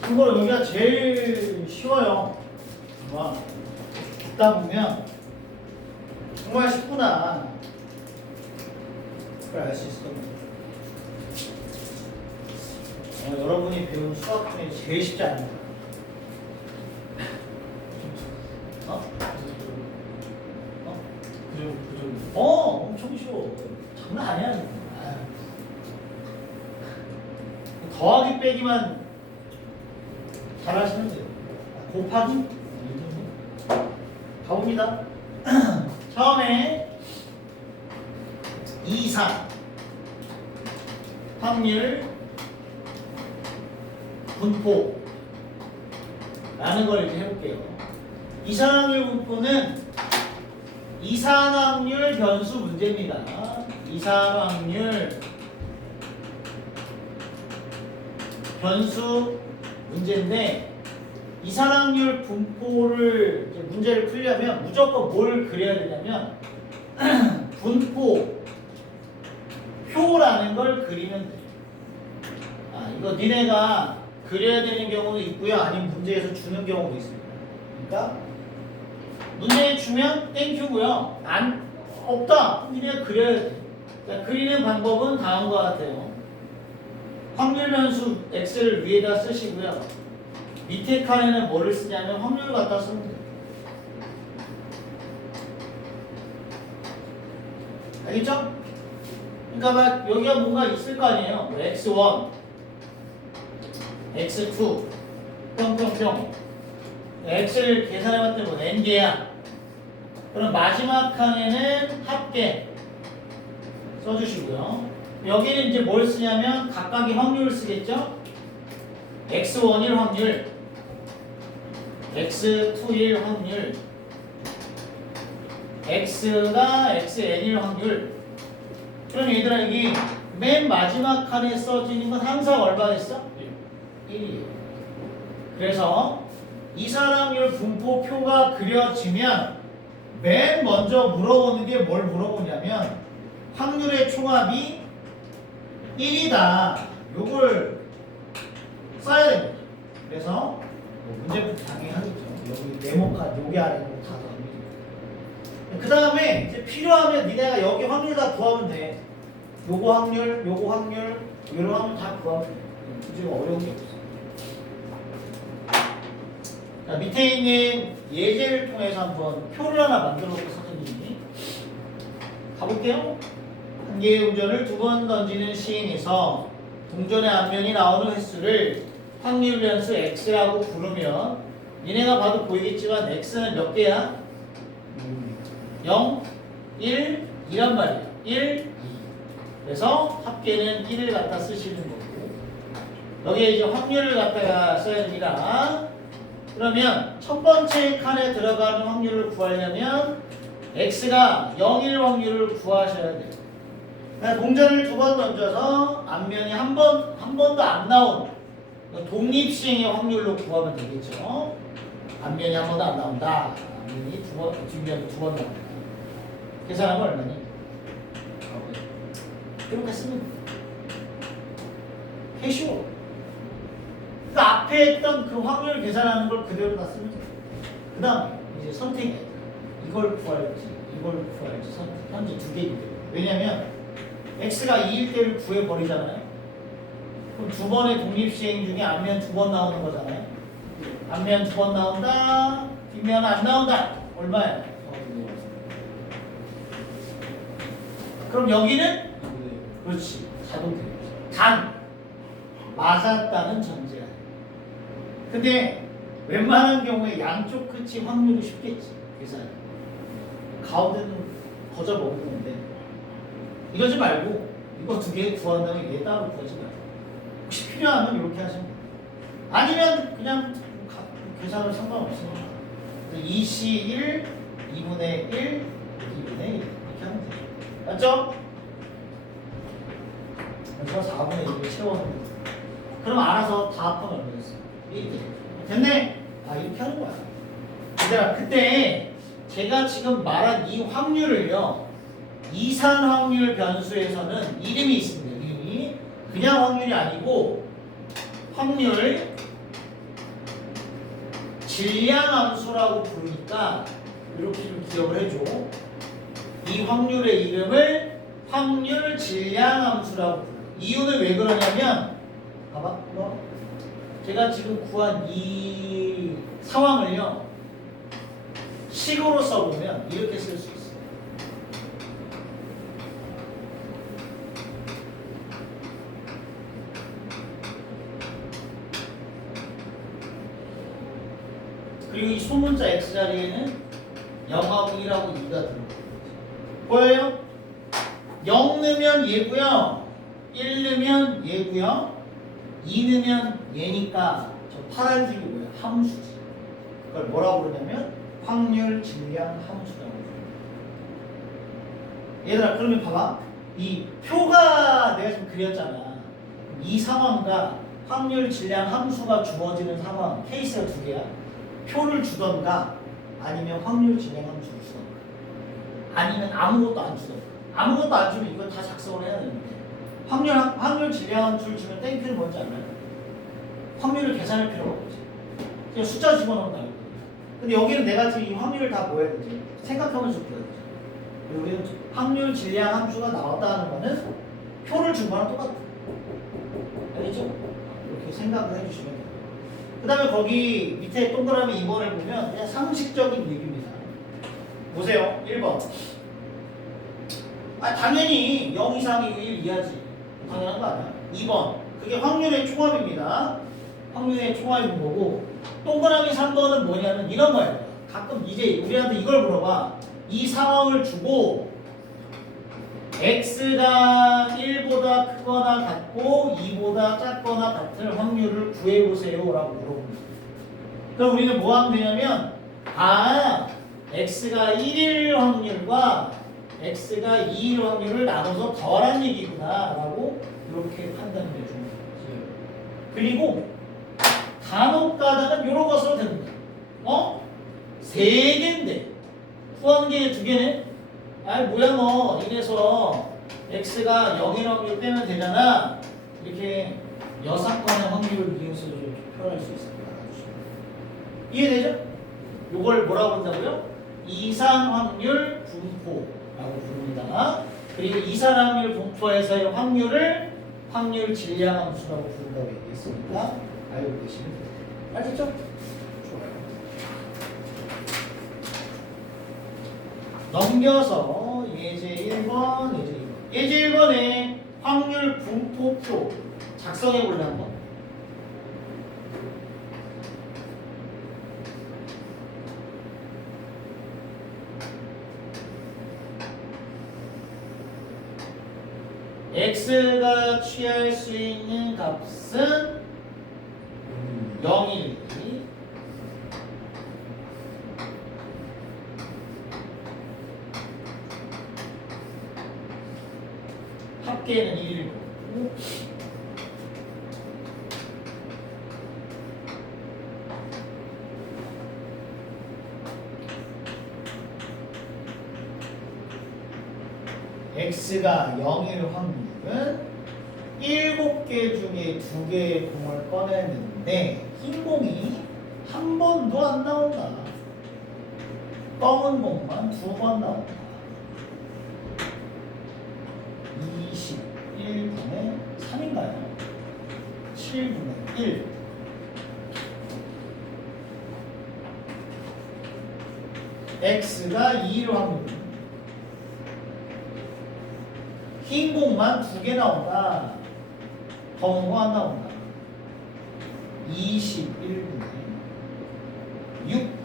참고로 여기가 제일 쉬워요. 듣다 보면 정말 쉽구나. 그걸 알 수 있을 겁니다. 여러분이 배운 수학 중에 제일 쉽지 않은 거야. 엄청 쉬워. 장난 아니야. 더하기 빼기만 잘하시면 돼요. 곱하기? 가봅니다. 처음에 2, 3 확률 분포라는 걸 이렇게 해볼게요. 이산확률 분포는 이산확률 변수 문제입니다. 이산확률 변수 문제인데 이산확률 분포를 문제를 풀려면 무조건 뭘 그려야 되냐면 분포 표라는 걸 그리면 돼요. 이거 니네가 그려야 되는 경우도 있고요. 아니면 문제에서 주는 경우도 있습니다. 그러니까 문제에 주면 땡큐고요. 없다. 니네가 그려야 돼. 그러니까 그리는 방법은 다음과 같아요. 확률 변수 x를 위에다 쓰시고요. 밑에 칸에는 뭐를 쓰냐면 확률을 갖다 쓰면 돼요. 알겠죠? 그러니까 막 여기가 뭔가 있을 거 아니에요. x1, x2, 뿅뿅뿅. x를 계산해봤더니 뭐 n개야. 그럼 마지막 칸에는 합계 써주시고요. 여기는 이제 뭘 쓰냐면 각각의 확률을 쓰겠죠? x1일 확률, x2일 확률, x가 xn일 확률. 그럼 얘들아 여기 맨 마지막 칸에 써지는 건 항상 얼마 됐어? 1이에요. 그래서 이산확률 분포표가 그려지면 맨 먼저 물어보는 게 뭘 물어보냐면 확률의 총합이 1이다. 요걸 써야 됩니다. 그래서 문제부터 당연히 하겠죠. 여기 네모칸 여기 아래로 다 넣습니다. 그 다음에 이제 필요하면 니네가 여기 확률 다 구하면 돼. 요거 확률, 요거 확률, 요런 확률 다 구하면 돼. 지금 어려운 게 없어. 자, 밑에 있는 예제를 통해서 한번 표를 하나 만들어 볼게요, 선생님이. 가볼게요. 한 개의 동전을 2번 던지는 시인에서 동전의 앞면이 나오는 횟수를 확률 변수 x라고 부르면 니네가 봐도 보이겠지만 x는 몇 개야? 0, 1, 2란 말이야. 1, 2. 그래서 합계는 1을 갖다 쓰시는 거고 여기에 이제 확률을 갖다가 써야 됩니다. 그러면 첫 번째 칸에 들어가는 확률을 구하려면 x가 0일 확률을 구하셔야 돼요. 그러니까 동전을 2번 던져서 앞면이 한 번도 안 나온 독립시행의 확률로 구하면 되겠죠. 앞면이 한 번도 안 나온다. 앞면이 뒷면이 2번 나온다. 계산하면 얼마니? 그렇게 쓰면 돼요. 캐시워. 그 앞에 했던 그 확률 계산하는 걸 그대로 다 쓰면 돼요. 그 다음에 이제 선택해. 이걸 구할지, 이걸 구할지 선택. 현재 두 개이기 때문에. 왜냐면 x가 2일 때를 구해버리잖아요. 그럼 2번의 독립시행 중에 앞면 2번 나오는 거잖아요. 앞면 2번 나온다. 뒷면은 안 나온다. 얼마야? 그럼 여기는? 그렇지. 자동되죠. 단 맞았다는 전제야. 근데 웬만한 경우에 양쪽 끝이 확률이 쉽겠지. 계산이. 가운데는 거저 먹는데 이러지 말고 이거 두 개 구한 다음에 얘 따로 구하지 말고 혹시 필요하면 이렇게 하시면 돼요. 아니면 그냥 계산을 상관없으니까 2C1 2분의 1 2분의 1 이렇게 하면 돼요. 맞죠? 그래서 4분의 1을 채워놓는 거예요. 그럼 알아서 다 합하면 얼마 됐어? 1이 되죠. 됐네? 이렇게 하는 거야. 얘들아 그때 제가 지금 말한 이 확률을요 이산 확률 변수에서는 이름이 있습니다. 이름이 그냥 확률이 아니고 확률 질량함수라고 부르니까 이렇게 좀 기억을 해줘. 이 확률의 이름을 확률 질량함수라고 불러. 이유는 왜 그러냐면 봐봐. 제가 지금 구한 이 상황을요 식으로 써보면 이렇게 쓸 수 있어요. 그리고 이 소문자 x 자리에는 0하고 1하고 2가 들어가요. 보여요? 0 넣으면 얘고요. 1 넣으면 얘고요. 2 넣으면 얘니까 저 파란색이 뭐야? 함수지. 그걸 뭐라고 그러냐면 확률 질량 함수라고 그래요. 얘들아 그러면 봐봐. 이 표가 내가 지금 그렸잖아. 이 상황과 확률 질량 함수가 주어지는 상황 케이스가 두 개야. 표를 주던가 아니면 확률 질량 함수를 주던가 아니면 아무것도 안 주던가. 아무것도 안 주면 이거 다 작성을 해야 되는데 확률 질량 함수를 주면 땡큐는 뭔지 알아요? 확률을 계산할 필요가 없지. 그냥 숫자 집어넣으면 나올 거야. 근데 여기는 내가 지금 이 확률을 다 뭐 해야 되지? 생각하면서 풀어야 되지. 여기는 확률 질량 함수가 나왔다는 거는 표를 준 거랑 똑같아. 알겠죠? 이렇게 생각을 해주시면 돼요. 그 다음에 거기 밑에 동그라미 2번을 보면 그냥 상식적인 얘기입니다. 보세요. 1번. 당연히 0 이상이고 1 이하지. 당연한 거 아니야? 2번. 그게 확률의 총합입니다. 확률의 총합인 거고 동그라미 3번은 뭐냐면 이런 거예요. 가끔 이제 우리한테 이걸 물어봐. 이 상황을 주고 x가 1보다 크거나 같고 2보다 작거나 같은 확률을 구해보세요 라고 물어봅니다. 그럼 우리는 뭐 하면 되냐면 x가 1일 확률과 x가 2일 확률을 나눠서 더한 얘기구나 라고 이렇게 판단을 해주는 거예요. 그리고 간혹 가다가 이런 거 써도 됩니다. 세 개인데 구하는 게 두 개네? 뭐야 뭐 이래서 x가 0일 확률 빼면 되잖아. 이렇게 여사건의 확률을 이용해서 표현할 수 있습니다. 이해되죠? 이걸 뭐라고 한다고요? 이산 확률 분포라고 부릅니다. 그리고 이산 확률 분포에서의 확률을 확률 질량 함수라고 부른다고 얘기했으니까 알고 계시면 돼요. 알겠죠? 좋아요. 넘겨서 예제 1번, 예제 2번. 예제 1번에 확률 분포표 작성해 볼래 한번. x가 취할 수 있는 값은 0이 합계는 1일 거고 x가 0일 확률은 7개 중에 2개의 공을 꺼내는데 흰 공이 한 번도 안 나온다. 검은 공만 2번 나온다. 21분의 3인가요? 7분의 1. x가 2일 확률. 흰 공만 2개 나온다. 검은 공 안 나온다. 21분의 6.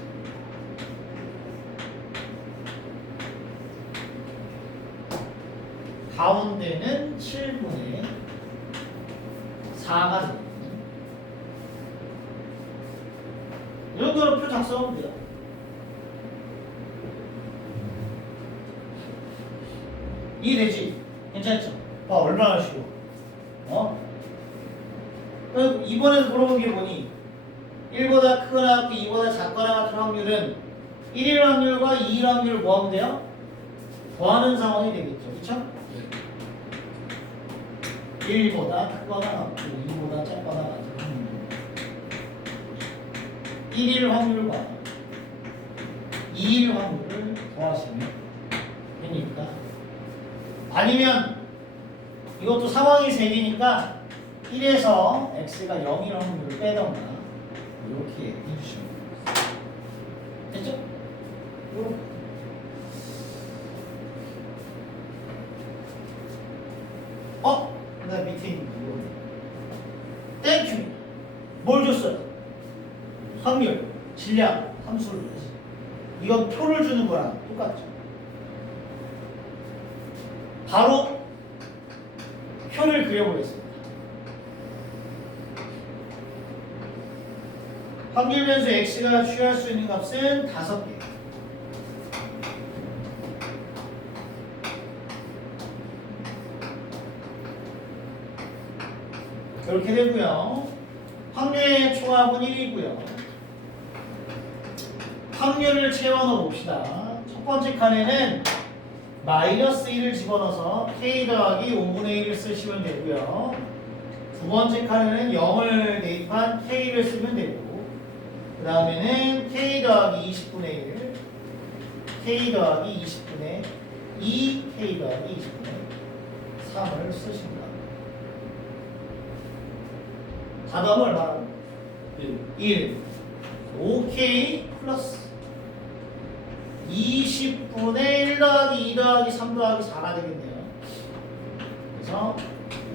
가운데는 7분의 4가 됩니다. 이 정도로 표 작성하면 돼요. 이해되지? 괜찮죠? 얼마나 쉬워. 이번에도 물어본 게 뭐니? 1보다 크거나 같고 2보다 작거나 같은 확률은 1일 확률과 2일 확률을 뭐 하면 돼요? 더하는 상황이 되겠죠. 그쵸? 1보다 크거나 같고 2보다 작거나 같은 확률. 1일 확률 2일 확률을 더하시면 됩니까? 아니면 이것도 상황이 3개니까 1에서 x가 0일 확률을 빼던가 이렇게 해주시면 됩니다. 됐죠? 요렇게. 그 다음 밑에 있는 거 땡큐. 뭘 줬어요? 확률, 질량, 함수를 줬어. 이건 표를 주는 거랑 똑같죠. 바로 표를 그려보겠습니다. 확률 변수 x가 취할 수 있는 값은 5개. 이렇게 되고요. 확률의 총합은 1이고요. 확률을 채워넣어 봅시다. 첫 번째 칸에는 마이너스 1을 집어넣어서 k 더하기 5분의 1을 쓰시면 되고요. 두 번째 칸에는 0을 대입한 k를 쓰면 되고, 그 다음에는 k 더하기 20분의 1, k 더하기 20분의 2, k 더하기 20분의 3을 쓰십니다. 답은 얼마나? 1. 5k 플러스 20분의 1 더하기 2 더하기 3 더하기 4가 되겠네요. 그래서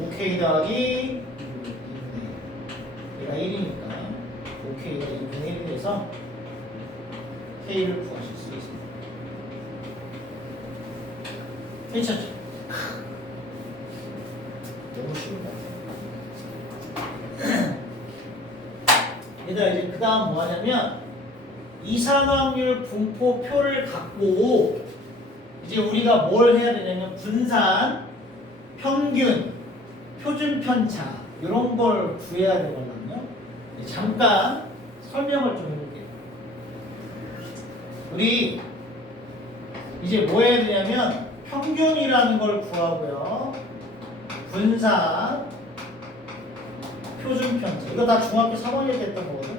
5k 더하기 2분의 1. 얘가 1이니까 5k가 2분의 1이 돼서 k를 구하실 수 있습니다. 괜찮죠? 너무 쉬운 거 같아요. 얘들아, 이제 그 다음 뭐 하냐면 이산화황률 분포표를 갖고 이제 우리가 뭘 해야 되냐면 분산, 평균, 표준 편차 이런 걸 구해야 되거든요. 잠깐 설명을 좀 해볼게요. 우리 이제 뭐 해야 되냐면 평균이라는 걸 구하고요. 분산, 표준 편차. 이거 다 중학교 3학년 때 했던 거거든.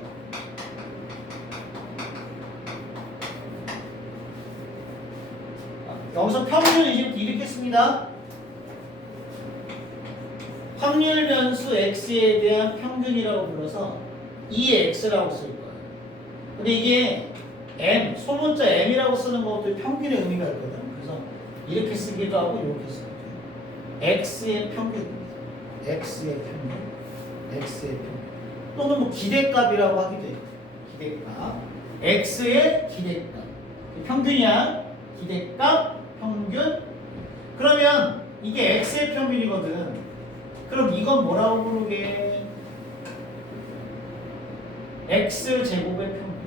여기서 평균 이제부터 이렇게 씁니다. 확률 변수 x에 대한 평균이라고 불러서 EX라고 쓸 거예요. 근데 이게 M, 소문자 M이라고 쓰는 것도 평균의 의미가 있거든. 그래서 이렇게 쓰기도 하고 이렇게 쓰기도 해요. X의 평균입니다. X의 평균. x의 평균 또는 뭐 기대값이라고 하기도 해요. 기대값 x의 기대값 평균이야. 기대값 평균. 그러면 이게 x의 평균이거든. 그럼 이건 뭐라고 부르게? x제곱의 평균.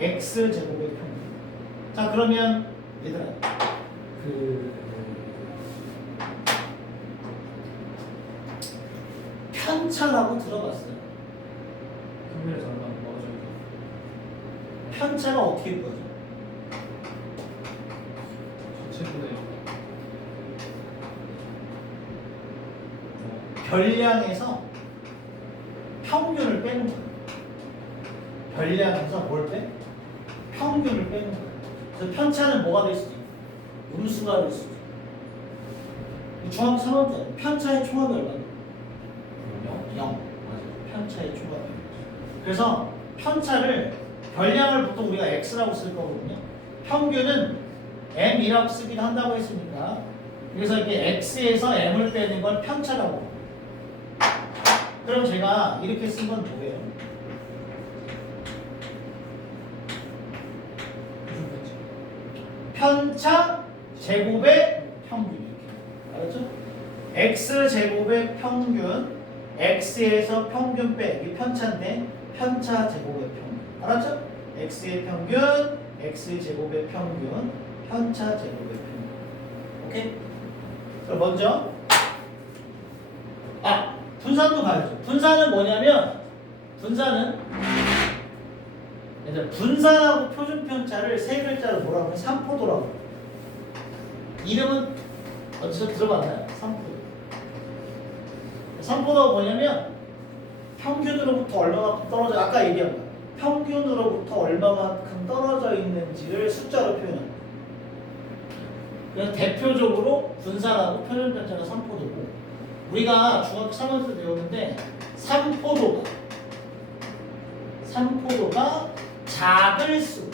x제곱의 평균. 자, 그러면 얘들아 편차라고 들어봤어요. 평균에서 얼마나 먹어줘야 편차가 어떻게 구하죠? 전체분의 별량에서 평균을 빼는 거예요. 별량에서 뭘 빼? 평균을 빼는 거예요. 그래서 편차는 뭐가 될 수도 있고 음수가 될 수도 있고. 중학교 3학년 때 편차의 총합이 얼마예요? 0. 맞아요. 편차의 총합이. 그래서 편차를 별량을 보통 우리가 x라고 쓸 거거든요. 평균은 m이라고 쓰기도 한다고 했으니까 그래서 이렇게 x에서 m을 빼는 걸 편차라고 합니다. 그럼 제가 이렇게 쓴 건 뭐예요? 편차 제곱의 평균 이렇게. 알았죠? x 제곱의 평균, x에서 평균 빼기 편차인데 편차 제곱의 평균. 알았죠? x의 평균, x 제곱의 평균, 편차 제곱의 평균. 오케이? 그럼 먼저 분산도 가야죠. 분산은 뭐냐면 분산은 분산하고 표준 편차를 세 글자로 뭐라고 하면 삼포도라고 해요. 이름은 어디서 들어봤나요? 삼포도. 삼포도가 뭐냐면 평균으로부터 얼마나 떨어져. 아까 얘기한 거. 평균으로부터 얼마만큼 떨어져 있는지를 숫자로 표현합니다. 그래서 대표적으로 분산하고 표준편차가 3포도고 우리가 중학교 3학년 때 배우는데 3포도가 작을수록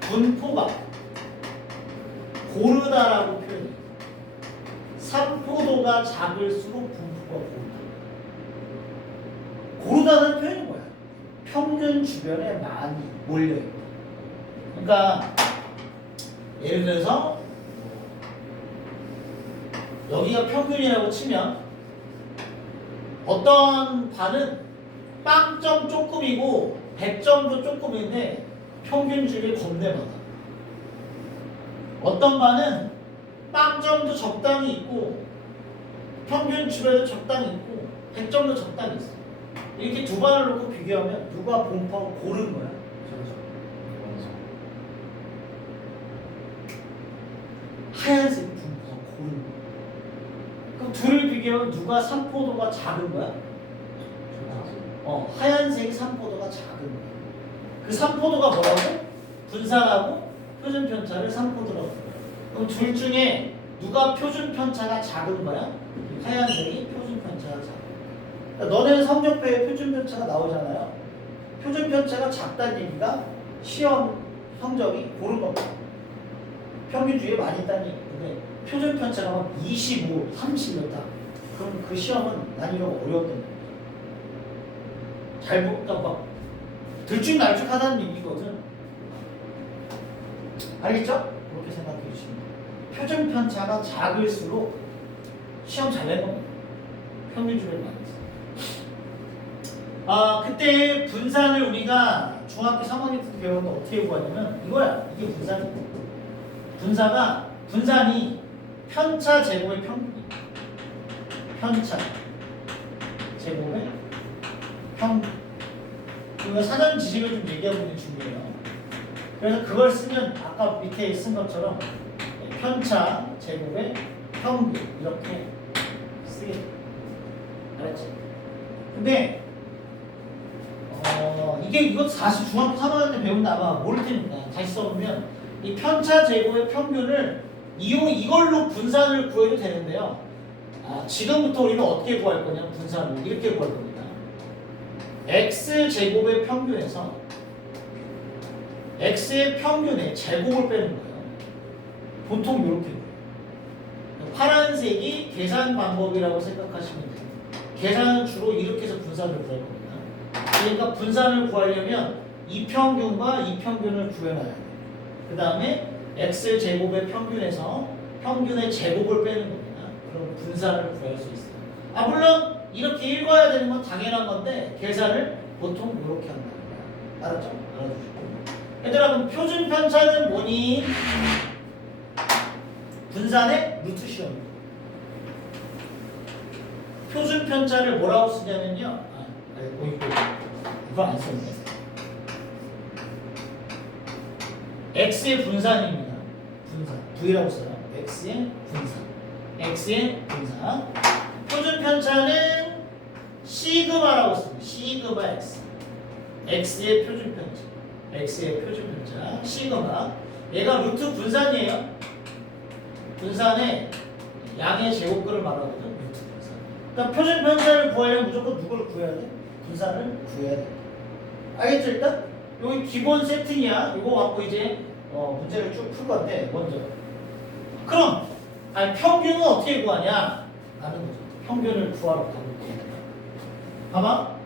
분포가 고르다라고 표현해요. 3포도가 작을수록 분포가 고르다. 고르다는 표현이 뭐야? 평균 주변에 많이 몰려요. 그러니까 예를 들어서 여기가 평균이라고 치면 어떤 반은 빵점 조금이고 100점도 조금인데 평균 주변이 겁내 많아. 어떤 반은 빵점도 적당히 있고 평균 주변도 적당히 있고 100점도 적당히 있어. 이렇게 두 반을 놓고 비교하면 누가 분포가 고른 거야? 하얀색 분포가 고른 거야. 그럼 둘을 비교하면 누가 3포도가 작은 거야? 하얀색이 3포도가 작은 거야. 그 3포도가 뭐라고? 분산하고 표준 편차를 3포도라고. 그럼 둘 중에 누가 표준 편차가 작은 거야? 하얀색이 표준 편차가 작은 거야. 그러니까 너네 성적표에 표준 편차가 나오잖아요. 표준 편차가 작다는 얘기가 시험 성적이 고른 겁니다. 평균 주위에 많이 있다는 얘기인데 표준 편차가 막 25, 30이었다. 그럼 그 시험은 난이도가 어려웠던 거예요. 잘 볼까 봐. 들쭉날쭉하다는 얘기거든. 알겠죠? 그렇게 생각해 주시면 돼요. 표준 편차가 작을수록 시험 잘 낸 겁니다. 평균 주변 많이 있어요. 그때 분산을 우리가 중학교 3학년 때 배웠는데 어떻게 구하냐면 이거야. 이게 분산이에요. 분산이 편차 제곱의 평균이에요. 편차 제곱의 평균. 그러면 사전 지식을 좀 얘기하고 있는 중이에요. 그래서 그걸 쓰면 아까 밑에 쓴 것처럼 편차 제곱의 평균 이렇게 쓰게 돼요. 알았지? 근데 이거 사실 중학교 3학년 때 배운데 아마 모를 테니까 다시 써보면 이 편차 제곱의 평균을 이걸로 분산을 구해도 되는데요. 지금부터 우리는 어떻게 구할 거냐? 분산을 이렇게 구할 겁니다. x 제곱의 평균에서 x의 평균에 제곱을 빼는 거예요. 보통 이렇게 돼요. 파란색이 계산 방법이라고 생각하시면 돼요. 계산은 주로 이렇게 해서 분산을 구할 겁니다. 그러니까 분산을 구하려면 이 평균과 이 평균을 구해놔야 돼요. 그 다음에 x 제곱의 평균에서 평균의 제곱을 빼는 겁니다. 그럼 분산을 구할 수 있어요. 물론 이렇게 읽어야 되는 건 당연한 건데 계산을 보통 이렇게 한다. 알았죠? 알아두시고. 얘들아 그럼 표준 편차는 뭐니? 분산의 루트 시험입니다. 표준 편차를 뭐라고 쓰냐면요. 이거 안 썼네. x의 분산입니다. 분산. v라고 써요. x의 분산. x의 분산. 표준 편차는 시그마라고 씁니다. 시그마 x. x의 표준 편차. x의 표준 편차. 시그마. 얘가 루트 분산이에요. 분산의 양의 제곱글을 말하거든. 루트 분산. 그러니까 표준 편차를 구하려면 무조건 누구를 구해야 돼? 분산을 구해야 돼. 알겠죠? 일단 여기 기본 세팅이야. 이거 갖고 이제 문제를 쭉 풀 건데 먼저. 그럼 평균은 어떻게 구하냐? 라는 거죠. 평균을 구하러 가볼게요. 봐봐.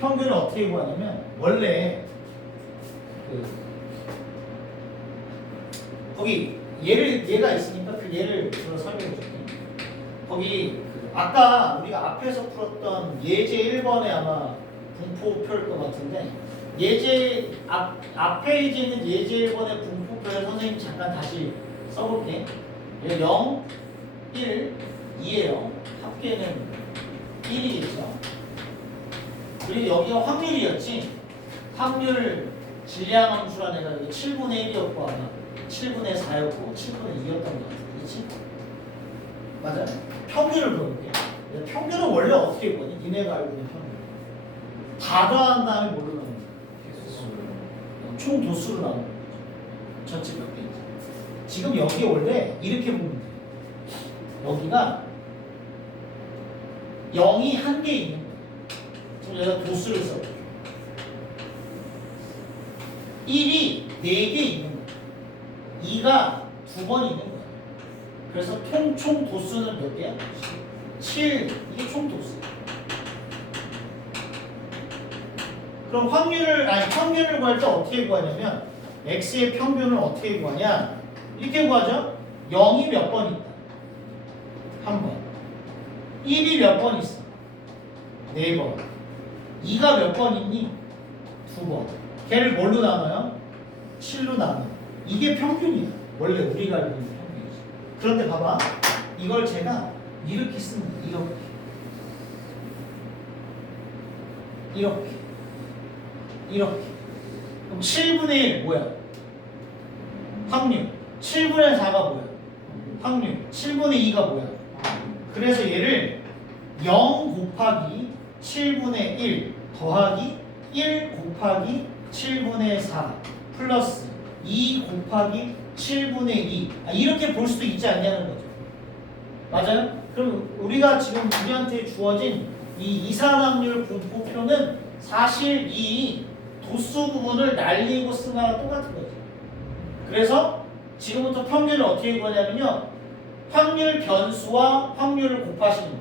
평균을 어떻게 구하냐면 원래 거기 얘가 있으니까 그 예를 들어 설명해 줄게. 거기 아까 우리가 앞에서 풀었던 예제 1번에 아마 분포표일 것 같은데 예제 앞에 있는 예제 1번의 분포표를 선생님 잠깐 다시 써볼게. 0, 1, 2예요. 합계는 1이겠죠. 그리고 여기가 확률이었지. 확률 질량함수란 애가 7분의 1이었고 아마 7분의 4였고 7분의 2였던 것 같은데, 그렇지? 맞아요. 평균을 볼게요. 평균은 원래 어떻게 구하니? 니네가 알고 있는 평균. 다 더한 다음에 뭘로 나누는 거야? 총 도수로 나누는 거죠. 전체 몇 개인지. 지금 여기 원래 이렇게 보면 돼. 여기가 0이 한 개 있는 거야. 지금 여기다 도수를 써볼게. 1이 4개 있는 거야. 2가 2번 있는 거야. 그래서 총 도수는 몇 개야? 7. 이게 총 도수. 그럼 평균을 구할 때 어떻게 구하냐면 x의 평균을 어떻게 구하냐? 이렇게 구하죠. 0이 몇 번 있다? 한 번. 1이 몇 번 있어? 4번. 2가 몇 번 있니? 2번. 걔를 뭘로 나눠요? 7로 나눠. 이게 평균이야. 원래 우리가 알고 있는 평균이지. 그런데 봐봐. 이걸 제가 이렇게 씁니다. 이렇게. 그럼 7분의 1 뭐야? 확률. 7분의 4가 뭐야? 확률. 7분의 2가 뭐야? 그래서 얘를 0 곱하기 7분의 1 더하기 1 곱하기 7분의 4 플러스 2 곱하기 7분의 2 이렇게 볼 수도 있지 않냐는 거죠. 맞아요? 그럼 우리가 지금 우리한테 주어진 이 이산확률 분포표는 사실 이 도수 부분을 날리고 쓴 거랑 똑같은 거죠. 그래서 지금부터 평균을 어떻게 구하냐면요. 확률 변수와 확률을 곱하시는 거야.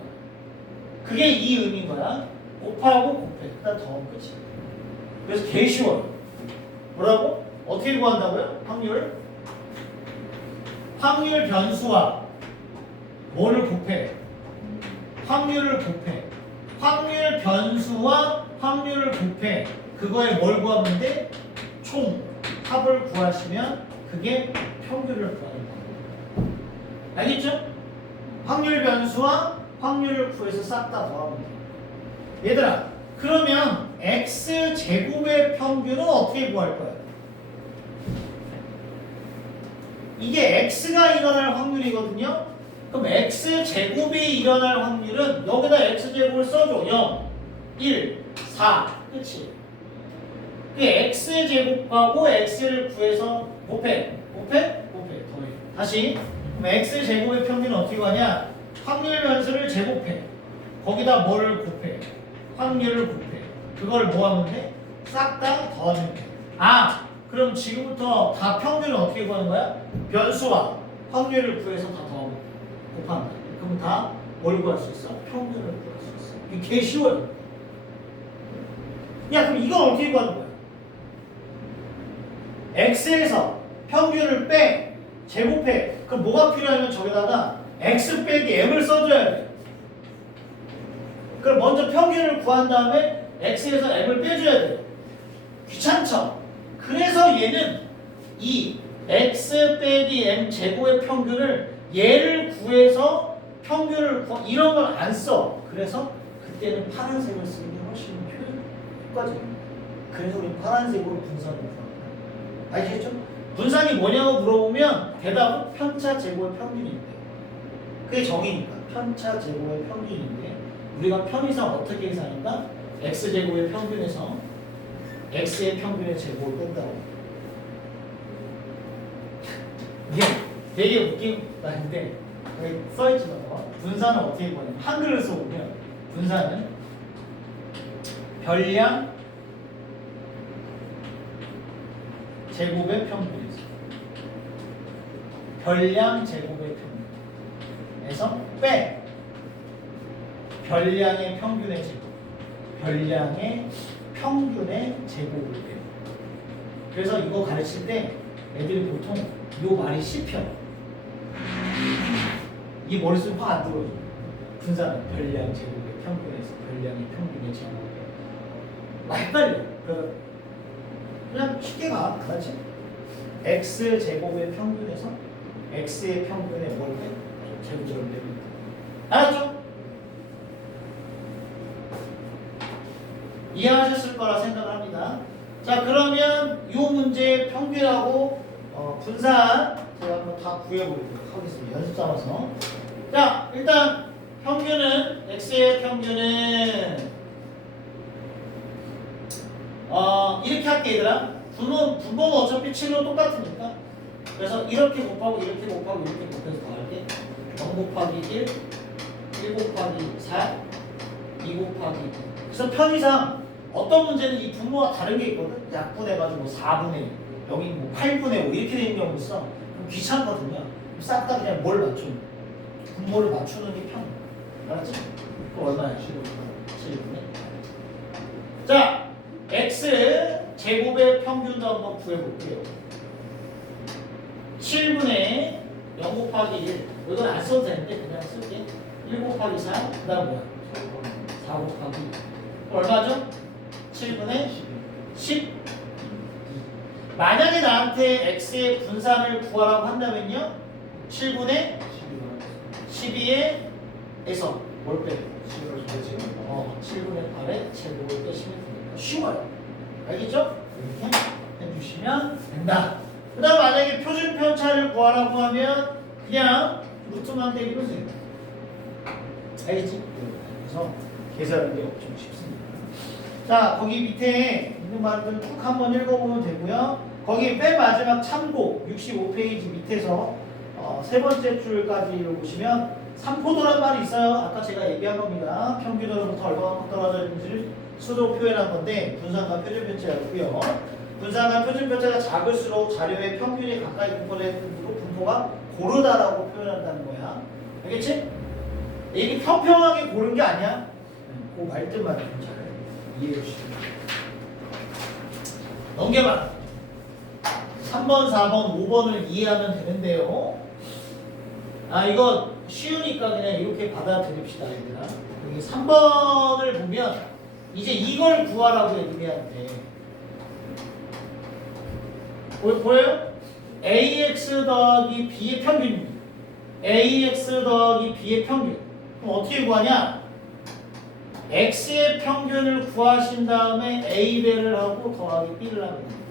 그게 이 의미인 거야. 곱하고 곱해. 일단 더하면 끝이야. 그래서 개 쉬워요. 뭐라고? 어떻게 구한다고요? 확률 변수와 뭐를 곱해? 확률을 곱해. 확률 변수와 확률을 곱해. 그거에 뭘 구하면 돼? 총 합을 구하시면 그게 평균을 구하는 거예요. 알겠죠? 확률 변수와 확률을 구해서 싹 다 더하면 돼. 얘들아, 그러면 x 제곱의 평균은 어떻게 구할 거야? 이게 x가 일어날 확률이거든요. 그럼 x 제곱이 일어날 확률은 여기다 x 제곱을 써줘. 0, 1, 4 끝이. 그 x 제곱하고 x를 구해서 곱해. 더해. 다시. 그럼 x 제곱의 평균은 어떻게 구하냐? 확률 변수를 제곱해. 거기다 뭐를 곱해? 확률을 곱해. 그걸 뭐 하면 돼? 싹 다 더하면 돼. 그럼 지금부터 다 평균을 어떻게 구하는 거야? 변수와 확률을 구해서 다 더하면 곱한다. 그럼 다 뭘 구할 수 있어? 평균을 구할 수 있어. 이게 개 쉬워요. 야, 그럼 이건 어떻게 구하는 거야? x에서 평균을 빼, 제곱해. 그럼 뭐가 필요하냐면 저기다가 x 빼기 m을 써줘야 돼. 그럼 먼저 평균을 구한 다음에 x에서 m을 빼줘야 돼. 귀찮죠? 그래서 얘는 이 x 빼기 m 제곱의 평균을 얘를 구해서 평균을 이런 걸 안 써. 그래서 그때는 파란색을 쓰는 게 훨씬 효과적입니다. 그래서 우리 파란색으로 분산을 구합니다. 아시겠죠? 분산이 뭐냐고 물어보면 대답은 편차 제곱의 평균인데, 그게 정의니까 편차 제곱의 평균인데 우리가 편의상 어떻게 계산한다? x 제곱의 평균에서 x의 평균의 제곱을 뺀다고. 이게 되게 웃긴 말인데 여기 써있지만 분산은 어떻게 보냐면 한글을 써보면 분산은 별량 제곱의 평균이죠. 별량 제곱의 평균에서 빼 별량의 평균의 제곱, 별량의 평균의 제곱을 빼. 그래서 이거 가르칠 때 애들이 보통 이 말이 씹혀. 이 머릿속에 확 안 들어오죠. 분산은 별량 제곱의 평균에서 별량의 평균의 제곱. 헷갈려. 그냥 쉽게 가. 맞지? x 제곱의 평균에서 x의 평균에 뭘 빼? 제곱을 빼입니다. 알았죠? 이해하셨을 거라 생각을 합니다. 자, 그러면 이 문제의 평균하고 분산 제가 한번 다 구해보도록 하겠습니다. 연습 삼아서. 자, 일단 평균은 x의 평균은 이렇게 할게 얘들아. 분모는 어차피 7로 똑같으니까. 그래서 이렇게 곱하고 이렇게 곱하고 이렇게 곱해서 더할게. 0 곱하기 1, 1 곱하기 4, 2 곱하기 2. 그래서 편의상 어떤 문제는 이 분모가 다른 게 있거든. 약분해가지고 4분의 1, 여기 뭐 8분의 5 이렇게 되는 경우 있어. 그럼 귀찮거든요. 싹 다 그냥 뭘 맞추는 거야. 분모를 맞추는 게 편. 알았지? 그거 얼마야? 7분의. 자, x 제곱의 평균도 한번 구해볼게요. 7분의 0 곱하기 1. 이건 안 써도 되는데 그냥 쓸게. 1 곱하기 4. 그 다음 뭐야? 4 곱하기 2. 얼마죠? 7분의 10. 만약에 나한테 x의 분산을 구하라고 한다면요. 7분의 12에서 뭘 빼? 7분의 8에 제곱을 빼시면 됩니다. 쉬워요. 알겠죠? 이렇게 해주시면 된다. 그 다음 만약에 표준 편차를 구하라고 하면 그냥 루트만 때리면 돼요. 알겠지? 그래서 계산하는 게 엄청 쉽습니다. 자, 거기 밑에 있는 말들 쭉 한번 읽어보면 되고요. 거기 맨 마지막 참고 65페이지 밑에서 세 번째 줄까지를 보시면 삼포도란 말이 있어요. 아까 제가 얘기한 겁니다. 평균으로부터 얼마만큼 떨어져 있는지 수로 표현한 건데 분산과 표준 편차였고요. 분산과 표준 편차가 작을수록 자료의 평균이 가까이 분포되므로 분포가 고르다라고 표현한다는 거야. 알겠지? 이게 평평하게 고른 게 아니야. 그 말들만 좀 잘 이해해 주시면 넘겨봐. 3번, 4번, 5번을 이해하면 되는데요. 이거 쉬우니까 그냥 이렇게 받아들입시다, 얘들아. 여기 3번을 보면 이제 이걸 구하라고 얘기한대. 보여요? AX 더하기 B의 평균입니다. AX 더하기 B의 평균. 그럼 어떻게 구하냐? X의 평균을 구하신 다음에 A배를 하고 더하기 B를 하는 거예요.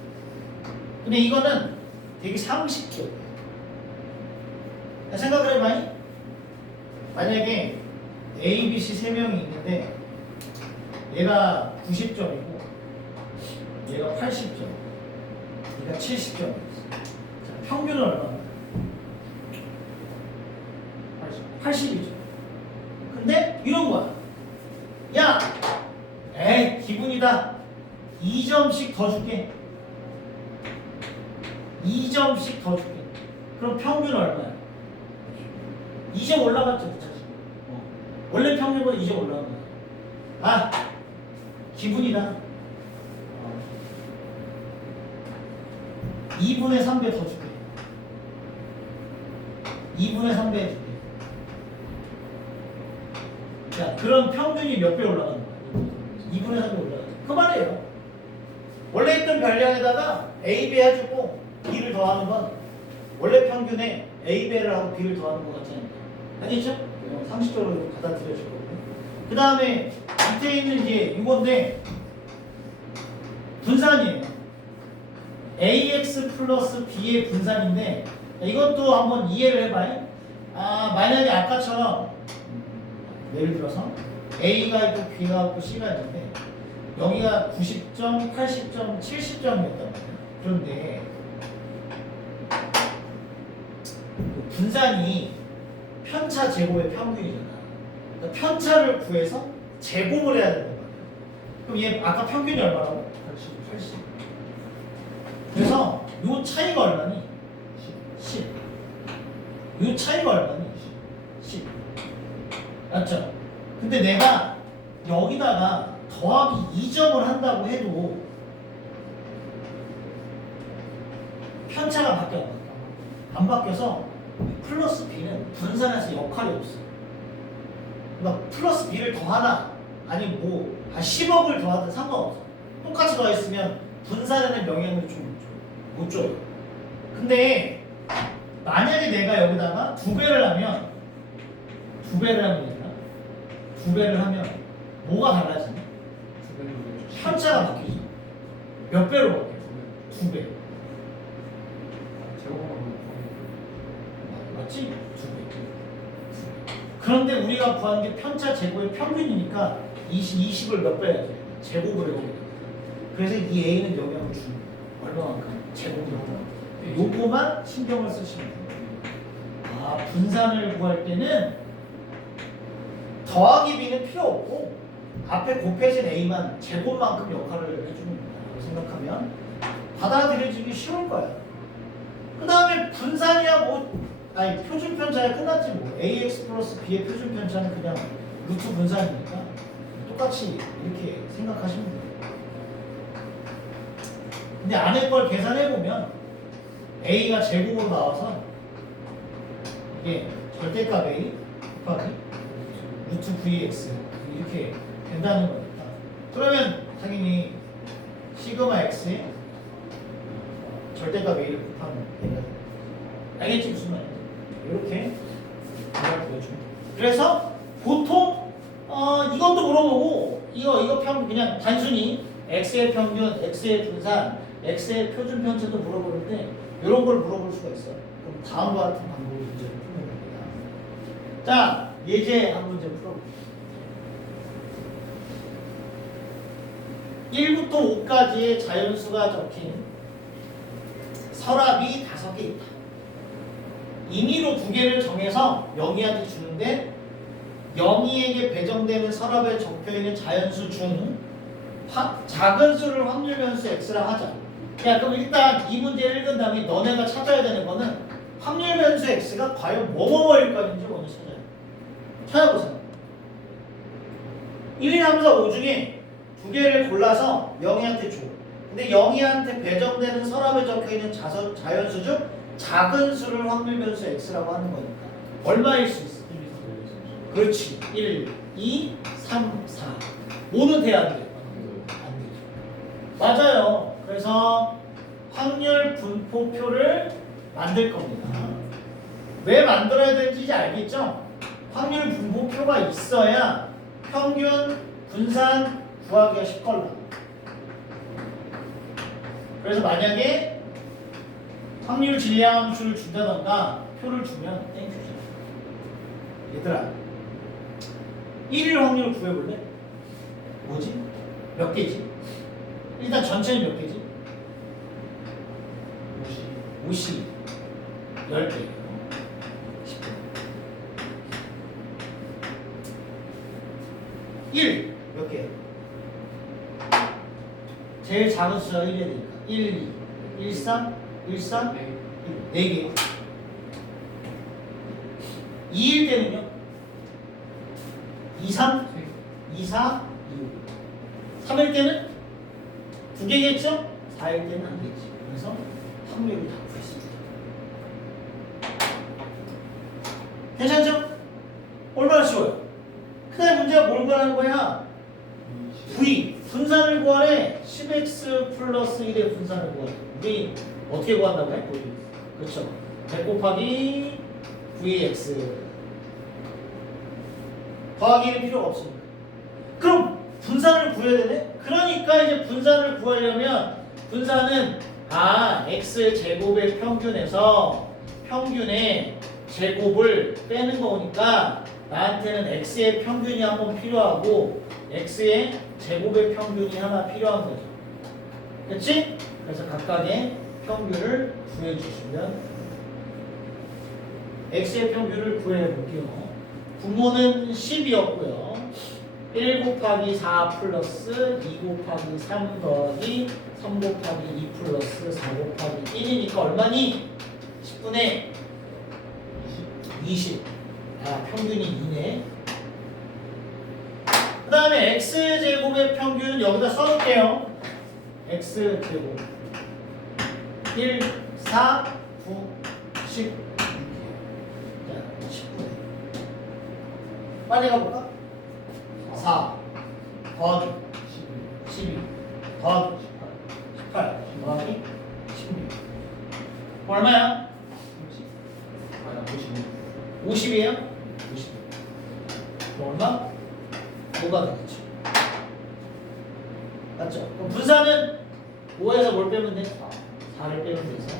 근데 이거는 되게 상식적이에요. 생각을 해봐요. 만약에 A, B, C 3명이 있는데 얘가 90점이고 얘가 80점, 얘가 70점이었어. 자, 평균은 얼마나? 80이죠. 근데 이런 거야. 야, 에이 기분이다. 2점씩 더 줄게. 2점씩 더 줄게. 그럼 평균은 얼마야? 2점 올라갔죠, 그쵸? 원래 평균보다 2점 올라간 거야. 기분이다. 2분의 3배 더 줄게. 2분의 3배 줄게. 자, 그럼 평균이 몇 배 올라가는 거야? 2분의 3배 올라가죠. 그 말이에요. 원래 있던 별량에다가 A배 해주고 B를 더하는 건 원래 평균에 A배를 하고 B를 더하는 것 같지 않나요? 알겠죠? 상식적으로 받아들여질 거고요. 그 다음에 밑에 있는 이제 이건데 분산이에요. AX 플러스 B의 분산인데 이것도 한번 이해를 해봐요. 만약에 아까처럼 예를 들어서 A가 있고 B가 있고 C가 있는데 여기가 90점, 80점, 70점이었단 말이에요. 그런데 분산이 편차 제곱의 평균이잖아. 그러니까 편차를 구해서 제곱을 해야 된단 말이야. 그럼 얘 아까 평균이 얼마라고? 80. 그래서 요 차이가 얼마니? 10. 요 차이가 얼마니? 10. 맞죠? 근데 내가 여기다가 더하기 2점을 한다고 해도 편차가 바뀌어. 안 바뀌어서 플러스 B는 분산해서 역할이 없어. 그러니까 플러스 B를 더하나 아니 뭐 10억을 더하든 상관없어. 똑같이 더했으면 분산에는 영향을 좀 못 줘요. 근데 만약에 내가 여기다가 2배를 하면 2배를 하면 뭐가 달라지냐? 편차가 바뀌죠. 몇 배로 바뀌어요? 2배. 맞지? 2배. 그런데 우리가 구하는 게 편차 제곱의 평균이니까 20을 몇 배 해야 돼? 제곱을 해야 돼. 그래서 이 A는 영향을 주는 거야. 얼마만큼? 제곱을 하면. 요거만 신경을 쓰시면 돼요. 아, 분산을 구할 때는 더하기 B는 필요 없고 앞에 곱해진 A만 제곱만큼 역할을 해주는 거라고 생각하면 받아들여지기 쉬울 거야. 그 다음에 분산이야 아니 표준 편차야 끝났지 뭐. AX 플러스 B의 표준 편차는 그냥 루트 분산이니까 똑같이 이렇게 생각하시면 돼요. 근데 안에 걸 계산해보면 A가 제곱으로 나와서 이게 절대값 A 곱하기 루트 VX 이렇게 된다는 거니까 그러면 당연히 시그마 X에 절대값 A를 곱하면 A가 알겠지 무슨 말인지? 이렇게 답을 보여줍니다. 그래서 보통 이것도 물어보고 이거 평 그냥 단순히 x의 평균, x의 분산, x의 표준 편차도 물어보는데 이런 걸 물어볼 수가 있어요. 그럼 다음과 같은 방법으로 문제를 풀면 됩니다. 자, 예제 한 문제 풀어볼게요. 1부터 5까지의 자연수가 적힌 서랍이 5개 있다. 임의로 2개를 정해서 영희한테 주는데 영희에게 배정되는 서랍에 적혀있는 자연수 중 작은 수를 확률 변수 x라 하자. 야, 그럼 일단 이 문제 읽은 다음에 너네가 찾아야 되는 거는 확률 변수 x가 과연 뭐뭐일 건지 먼저 찾아야 돼. 찾아보세요. 1, 2, 3, 4, 5 중에 2개를 골라서 영희한테 줘. 근데 영희한테 배정되는 서랍에 적혀있는 자연수 중 작은 수를 확률 변수 x라고 하는 거니까 얼마일 수 있어? 그렇지. 1, 2, 3, 4. 5는 돼야 안 돼? 안 되죠. 맞아요. 그래서 확률 분포표를 만들 겁니다. 왜 만들어야 되는지 이제 알겠죠? 확률 분포표가 있어야 평균, 분산 구하기가 쉽걸라. 그래서 만약에 확률 질량함수를 준다던가 표를 주면 땡큐잖아. 얘들아 1일 확률을 구해볼래? 뭐지? 몇 개지? 일단 전체는 몇 개지? 50 10개 10개 1 몇 개? 제일 작은 숫자가 1이야 되니까 1, 2, 1, 3 1, 3, 4개 2일 때는요? 2, 3, 2, 4, 2, 3일 때는 2개겠죠? 4일 때는 안 되지. 그래서 확률을 다 구했습니다. 괜찮죠? 얼마나 쉬워요? 그다음 문제가 뭘 구하는 거야? V, 분산을 구하래. 10x 플러스 1의 분산을 구하래. 우리 어떻게 구한다고 해? 그렇죠. 100 곱하기 vx 더하기는 필요가 없습니다. 그럼 분산을 구해야 되네? 그러니까 이제 분산을 구하려면 분산은 x의 제곱의 평균에서 평균의 제곱을 빼는 거니까 나한테는 x의 평균이 한 번 필요하고 x의 제곱의 평균이 하나 필요한 거죠. 그렇지? 그래서 각각의 평균을 구해주시면 x의 평균을 구해볼게요. 분모는 10이었고요. 1 곱하기 4 플러스 2 곱하기 3 더하기 3 곱하기 2 플러스 4 곱하기 1이니까 얼마니? 10분의 20. 평균이 2네. 그 다음에 x제곱의 평균은 여기다 써놓을게요. x제곱 1, 4, 9, 10. 자, 10분의. 빨리 가볼까? 4 더하기 12 더하기 18 더하기 16. 얼마야? 50이에요? 50. 얼마? 5가 되겠죠. 맞죠? 그럼 분산은 5에서 뭘 빼면 돼? 4를 빼면 돼서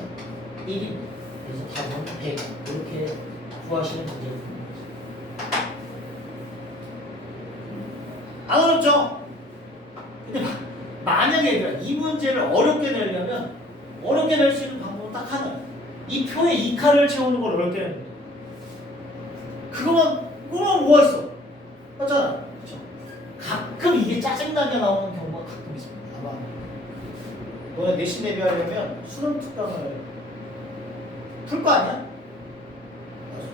1이. 그래서 답은 100. 이렇게 구하시는 문제를 푸는 거죠. 안 어렵죠? 근데 만약에 얘들아 이 문제를 어렵게 내려면 어렵게 낼 수 있는 방법은 딱 하나야. 이 표에 이 칸을 채우는 걸 어렵게 내는 거야. 그거만 뭐가 있어? 맞잖아. 그쵸? 가끔 이게 짜증나게 나오는 경우가 가끔 있습니다. 아마 너네 내신 대비하려면 수능 특강을 풀 거 아니야?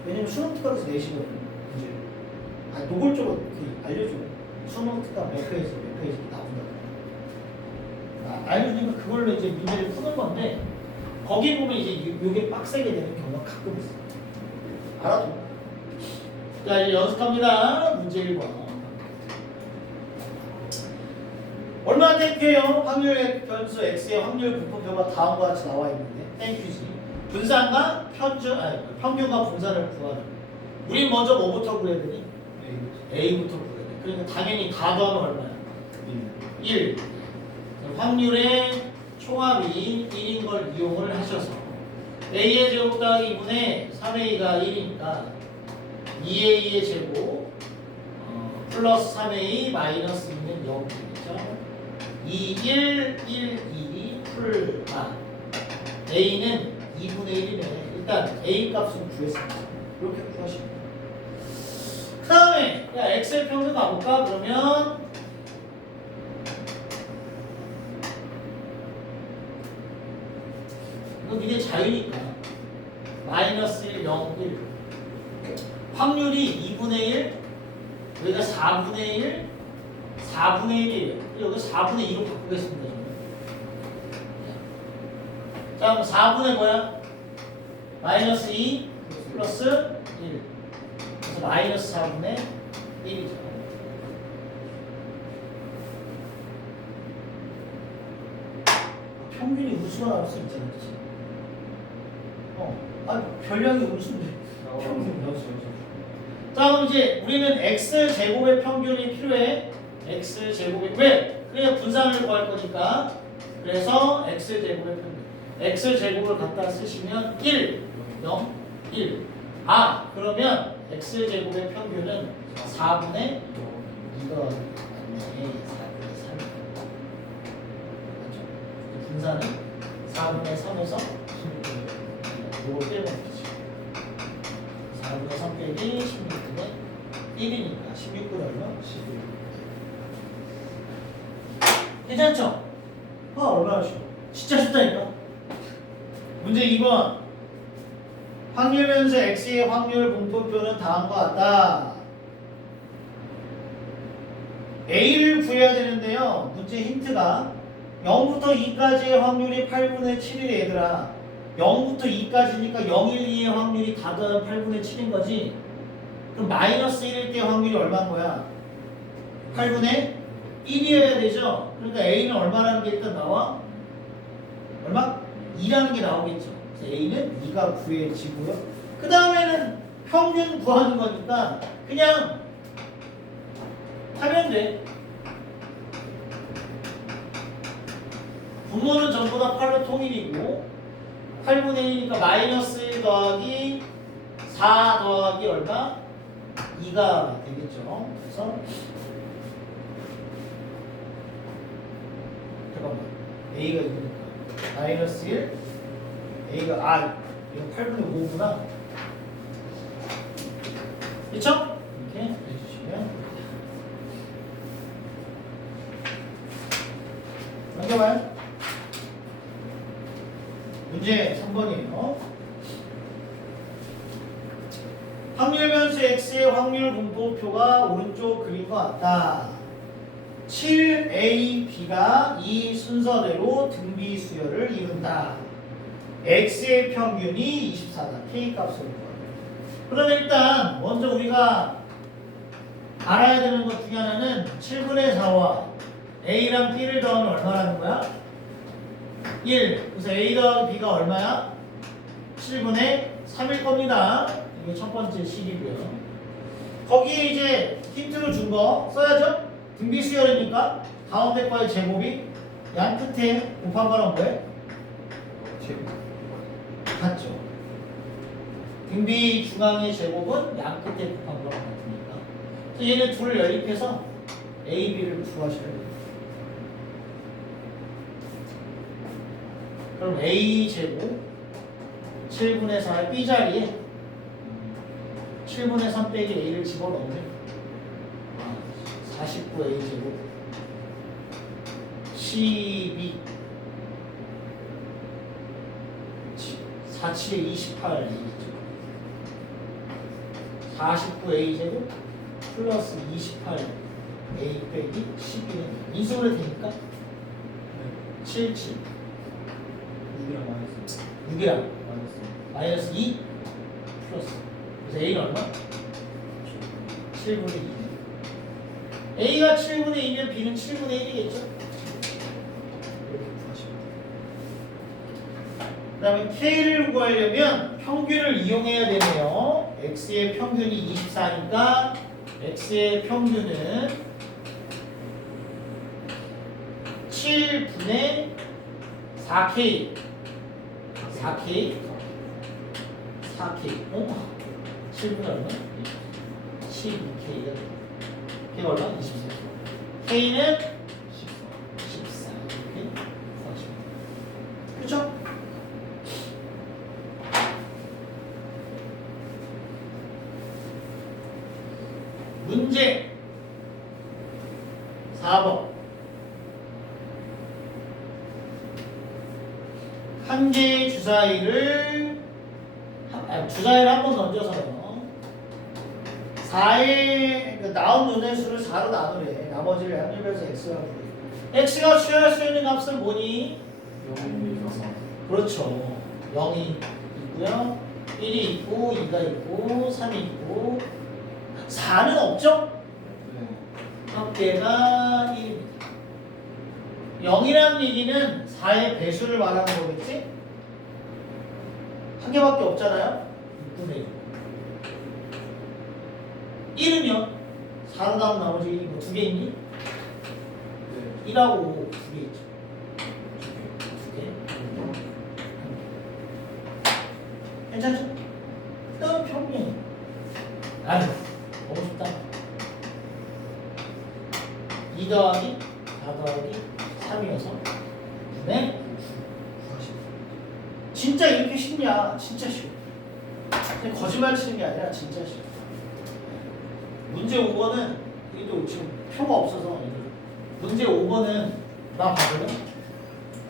왜냐면 수능 특강에서 내시거든 문제. 아 노골적으로 알려줘. 수능 특강 몇 페이지 나온다고. 알려주니까 그걸로 이제 문제를 푸는 건데 거기 보면 이제 요게 빡세게 되는 경우가 가끔 있어. 알아둬. 자 이제 연습합니다. 문제 1번. 얼마나 땡큐예요? 확률 변수 x의 확률 분포표가 다음과 같이 나와 있는데 땡큐지. 분산과 평균과 분산을 구하는. 우린 먼저 뭐부터 구해야 되니? A부터 구해야 돼. 그러니까 당연히 다 더하면 얼마야? 1. 확률의 총합이 1인 걸 이용을 하셔서 A의 제곱 더하기 2분의 3A가 1이니까 2A의 제곱 플러스 3A 마이너스 2는 0이겠죠. 2, 1, 1, 2이 풀마 A는 2분의 1이네. 일단 A 값은 구했습니다. 이렇게 구하시면 돼요. 그 다음에 엑셀 평균 가볼까? 그러면 이거 니네 자유니까 마이너스 1, 0, 1 확률이 2분의 1 여기가 4분의 1 4분의 1이에요. 여기 4분의 2로 바꾸겠습니다. 자 그럼 4분의 뭐야? 마이너스 2 플러스 1 그래서 마이너스 4분의 1이죠. 평균이 우수가 나올 수 있잖아, 그치? 별량이 우수인데 평균이 나올 수 있어. 자, 그럼 이제 우리는 x 제곱의 평균이 필요해. x 제곱의 왜? 그래야 분산을 구할 거니까. 그래서 x 제곱의 평균. x 제곱을 갖다 쓰시면 1, 0, 1. 그러면 x 제곱의 평균은 4분의 이거 맞네. 4분의 3. 맞죠? 분산은 4분의 3에서 16분의 이걸 빼면 되지. 4분의 3 빼기 16분의 1이니까 16분 얼마? 11. 괜찮죠? 얼마나 쉬워. 진짜 쉽다니까. 문제 2번. 확률 변수 x의 확률 분포표는 다음과 같다. A를 구해야 되는데요. 문제 힌트가 0부터 2까지의 확률이 8분의 7이래 얘들아. 0부터 2까지니까 0, 1, 2의 확률이 다 더하면 8분의 7인 거지. 그럼 마이너스 1일 때 확률이 얼마인 거야? 8분의 1이어야 되죠. 그러니까 A는 얼마라는 게 일단 나와? 얼마? 2라는 게 나오겠죠. 그래서 A는 2가 구해지고요. 그 다음에는 평균 구하는 거니까 그냥 하면 돼. 분모는 전부 다 8로 통일이고 8분의 1이니까 마이너스 1 더하기 4 더하기 얼마? 2가 되겠죠. 그래서 잠깐만 A가 2니까 마이너스 1 A가 이거 8분의 5구나. 그쵸? 이렇게 해주시면 넘겨봐요. 문제 3번이에요. 확률 변수 x의 확률 분포표가 오른쪽 그림과 같다. 7a, b가 이 순서대로 등비 수열을 이룬다. x의 평균이 24다. k 값을 구하라. 그럼 일단 먼저 우리가 알아야 되는 것 중에 하나는 7분의 4와 a랑 b를 더하면 얼마라는 거야? 1. 그래서 a 더하기 b가 얼마야? 7분의 3일 겁니다. 이게 첫 번째 식이고요. 거기에 이제 힌트로 준 거 써야죠? 등비 수열이니까 가운데 거의 제곱이 양 끝에 곱한 거랑 뭐예요? 같죠. 등비 중앙의 제곱은 양 끝에 곱한 거랑 같으니까. 그래서 얘는 둘을 연립해서 A, B를 구하셔야 돼요. 그럼 A 제곱 7분의 4의 B 자리에 7분의 3 빼기 A를 집어넣으면 49A 제곱 12 47에 28 49A 제곱 플러스 28A 빼기 12는 인수분해 되니까 77 6이랑 마이너스 6이랑 마이너스 마이너스 2 플러스 그래서 A는 얼마? 7분의 2 A가 7분의 2면 B는 7분의 1이겠죠? 이렇게 구하시면 돼요. 그 다음에 K를 구하려면 평균을 이용해야 되네요. X의 평균이 24니까 X의 평균은 7분의 4K 4K 4K 어? 7분의 얼마? 12K가 K가 얼마? 24 K는 14 이렇게 구하시면 돼요. 그렇죠? 문제 4번 한 개의 주사위를 주사위를 한 번 던져서요 4의 나온 눈의 수를 4로 나누래. 나머지를 합률해서 x가 부르래. x가 취할 수 있는 값은 뭐니? 0이 그렇죠 0이 있고요 1이 있고 2가 있고 3이 있고 4는 없죠? 합계가 1입니다. 0이라는 얘기는 4의 배수를 말하는 거겠지? 한 개밖에 없잖아요? 6분의 1. 1은요? 4로 나온 나머지 뭐 2개 있니? 1하고 2개 있죠. 2개. 괜찮죠? 또 평균. 아휴, 너무 쉽다. 2 더하기 4 더하기 3이어서 9네? 진짜 이렇게 쉽냐? 진짜 쉬워. 그냥 거짓말 치는 게 아니라 진짜 쉬워. 문제 5번은 이게 지금 표가 없어서 문제 5번은 나 봐볼래?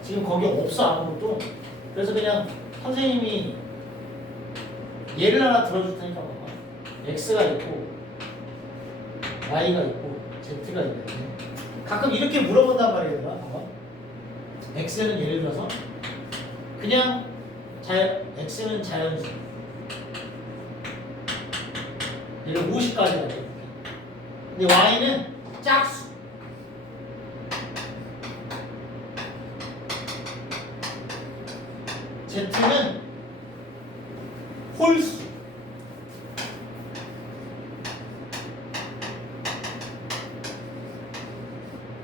지금 거기 없어 아무것도. 그래서 그냥 선생님이 예를 하나 들어줄 테니까 봐봐. X가 있고 Y가 있고 Z가 있네. 가끔 이렇게 물어본단 말이야. 얘들아. 봐봐. X는 예를 들어서 그냥 X는 자연수. 얘를 50까지 하죠. 근데 Y는 짝수. Z는 홀수.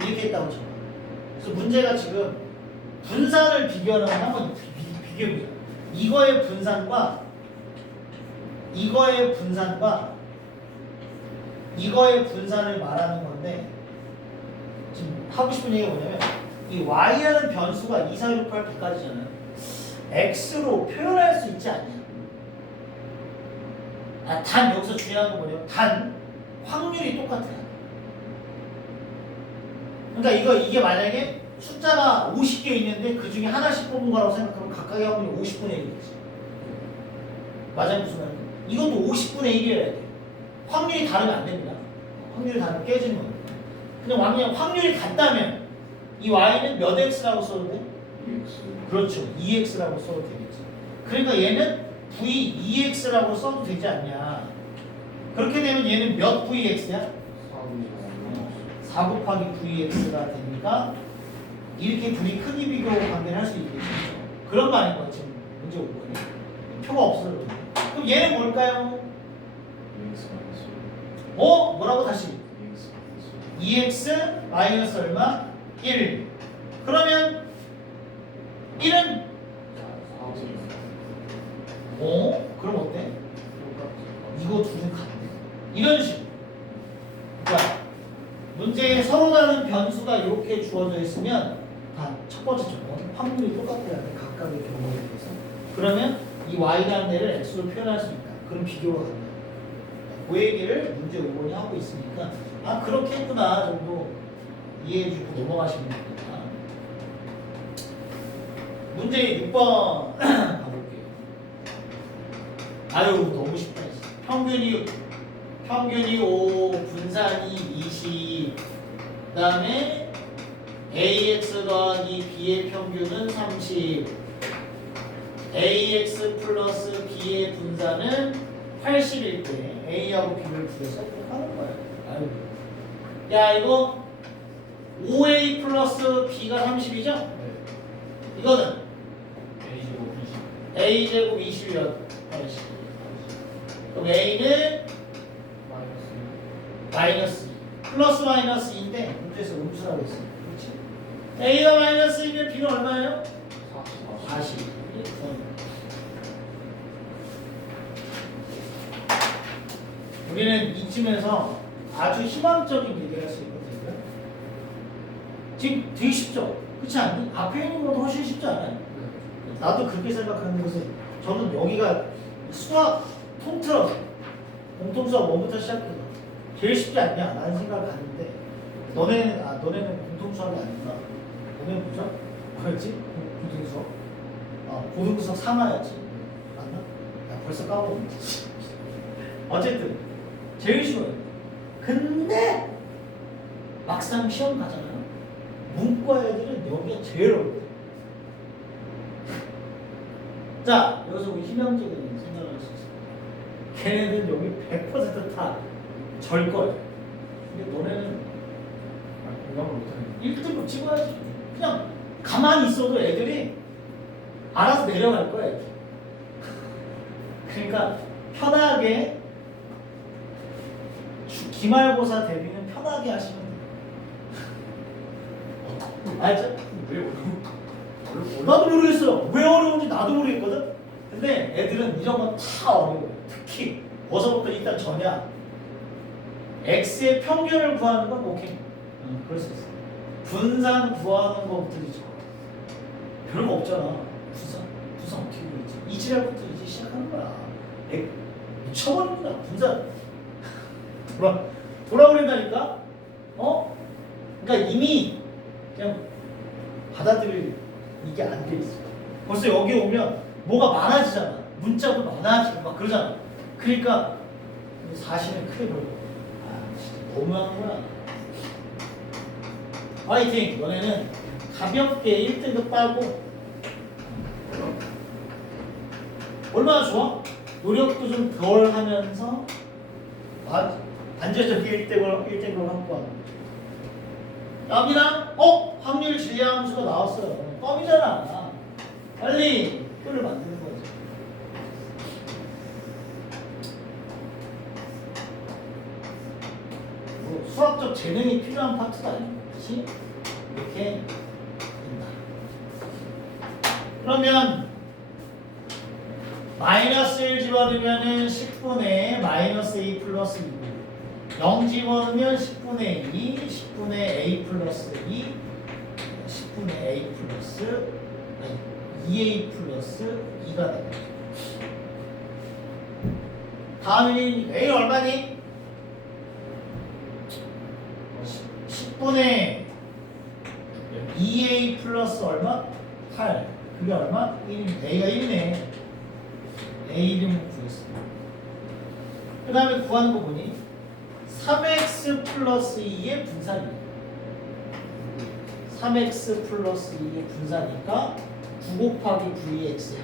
이렇게 했다고 쳐. 그래서 문제가 지금 분산을 비교하는 걸 한번 비교해보자. 이거의 분산과 이거의 분산을 말하는 건데 지금 하고 싶은 얘기가 뭐냐면 이 y라는 변수가 2, 4, 6, 8, 9까지잖아요. x로 표현할 수 있지 않냐. 단 여기서 중요한 건 뭐냐면 단 확률이 똑같아요. 그러니까 이게 만약에 숫자가 50개 있는데 그 중에 하나씩 뽑은 거라고 생각하면 각각의 확률이 50분의 1이겠지. 맞아요? 무슨 말이야? 이것도 50분의 1이어야 돼. 확률이 다르면 안 됩니다. 확률이 다르면 깨지는 겁니다. 근데 만약 확률이 같다면 이 y는 몇 x라고 써도 돼? 2x 그렇죠. 2x라고 써도 되겠지. 그러니까 얘는 v 2x라고 써도 되지 않냐. 그렇게 되면 얘는 몇 vx야? 4 곱하기 vx가 되니까 이렇게 둘이 크기 비교 관계를 할 수 있겠죠. 그런 말인 거야 지금 문제 5번에. 표가 없어서 그래. 그럼 얘는 뭘까요? 2x 마이너스 뭐라고 다시? 2x 2x 마이너스 얼마? 1. 그러면 1은 4 그럼 어때? 이거 둘은 같네. 이런 식으로. 그러니까 문제에 서로 다른 변수가 이렇게 주어져 있으면 다 첫 번째 조건 확률이 똑같아야 돼. 각각의 경우에 대해서. 그러면 이 y라는 애를 x로 표현할 수 있다. 그럼 비교가 가능해요. 그 얘기를 문제 5번이 하고 있으니까 아 그렇게 했구나 정도 이해해주고 넘어가시면 됩니다. 문제 6번 가볼게요. 아유 너무 쉽다. 평균이 5, 분산이 20, 그 다음에 ax 더하기 b의 평균은 30, ax 플러스 b의 분산은 80일 때 a하고 b를 구해서 이렇게 하는 거예요. 아유. 야 이거 5a 플러스 b가 30이죠? 네. 이거는 A 제곱 20. a제곱 20이면 80. 그럼 a는 마이너스 2. 플러스 마이너스 2인데 문제에서 음수라고 했어요. 그렇지? a가 마이너스 2면 b는 얼마예요? 40. 우리는 이쯤에서 아주 희망적인 얘기를 할 수 있거든요. 지금 되게 쉽죠? 그렇지 않니? 앞에 있는 것도 훨씬 쉽지 않아요? 나도 그렇게 생각하는 것은 저는 여기가 수학 통틀어 공통수학 1부터 시작해서 제일 쉽지 않냐? 라는 생각을 갖는데 너네는 공통수학이 아닌가? 너네는 뭐죠? 뭐였지? 고등수학? 고등수학 3화였지 맞나? 야 벌써 까먹었네. 어쨌든 제일 쉬워요. 근데 막상 시험 가잖아요. 문과 애들은 여기가 제일 어려워요. 자, 여기서 우리 희망적인 생각을 할 수 있어요. 걔네는 여기 100%다 절 거예요. 근데 너네는 공감을 못하는. 1등급 찍어야지. 그냥 가만히 있어도 애들이 알아서 내려갈 거야. 애들. 그러니까 편하게 기말고사 대비는 편하게 하시면 돼요. 알죠? 왜 어려워? 나도 모르겠어요. 왜 어려운지 나도 모르겠거든. 근데 애들은 이런 건 다 어려워요. 특히 어서부터 일단 전야 x의 평균을 구하는 건 오케이. 그럴 수 있어. 분산 구하는 것부터 이제 별거 없잖아. 분산 어떻게 구했지? 이 지랄부터 이제 시작하는 거야. 미쳐버리는구나. 분산 돌아버린다니까. 그러니까 이미 그냥 받아들일 이게 안 돼 있어. 벌써 여기 오면 뭐가 많아지잖아. 문자도 많아지고 막 그러잖아. 그러니까 사실은 크게 별거. 진짜 너무한 거야. 화이팅! 너네는 가볍게 1등급 따고 얼마나 좋아? 노력도 좀 덜 하면서 안정적인 1등을 확보하는 거죠. 여기랑 확률 질량함수가 나왔어요. 껌이잖아. 빨리 표를 만드는 거지. 뭐 수학적 재능이 필요한 파트가 아니고 그렇지? 이렇게 된다. 그러면 마이너스 1 집어넣으면 10분의 마이너스 a 플러스 2고 0 집어넣으면 10분의 2, 10분의 a 플러스 2, 10분의 a 플러스 2a 플러스 2가 됩니다. 다음이 a 얼마니? 10분의 2a 플러스 얼마? 8. 그게 얼마? 1입니다. a가 1이네. a 이름 구했습니다. 그 다음에 구하는 거 보니 3x 플러스 2의 분산이에요. 3x 플러스 2의 분산이니까 9 곱하기 vx야.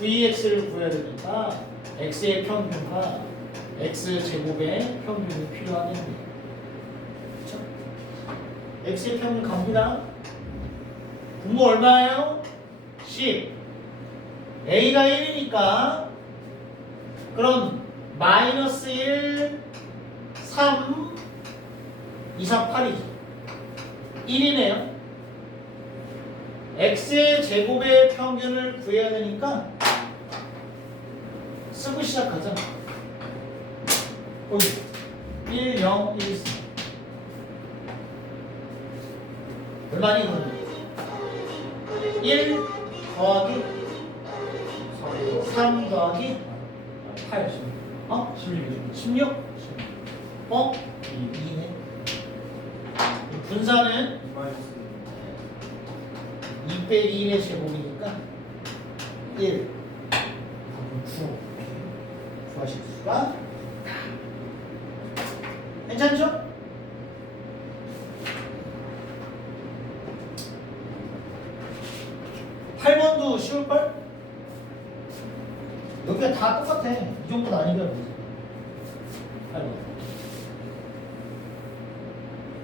vx를 구해야 되니까 x의 평균과 x제곱의 평균이 필요하겠네요. 그렇죠? x의 평균 갑니다. 분모 얼마예요? 10. a가 1이니까 그럼 마이너스 1, 3, 2, 4, 8이죠. 1이네요. x의 제곱의 평균을 구해야 되니까 쓰고 시작하자. 1, 0, 1, 4. 얼마니 그러면? 1 더하기 3 더하기 8. 어? 16? 어? 2네. 분산은 2 빼기 1의 제곱이니까 1, 9 구하실 수가 괜찮죠? 팔 번도 쉬울걸? 여기가 다 똑같아. 이 정도는 아니면 8번.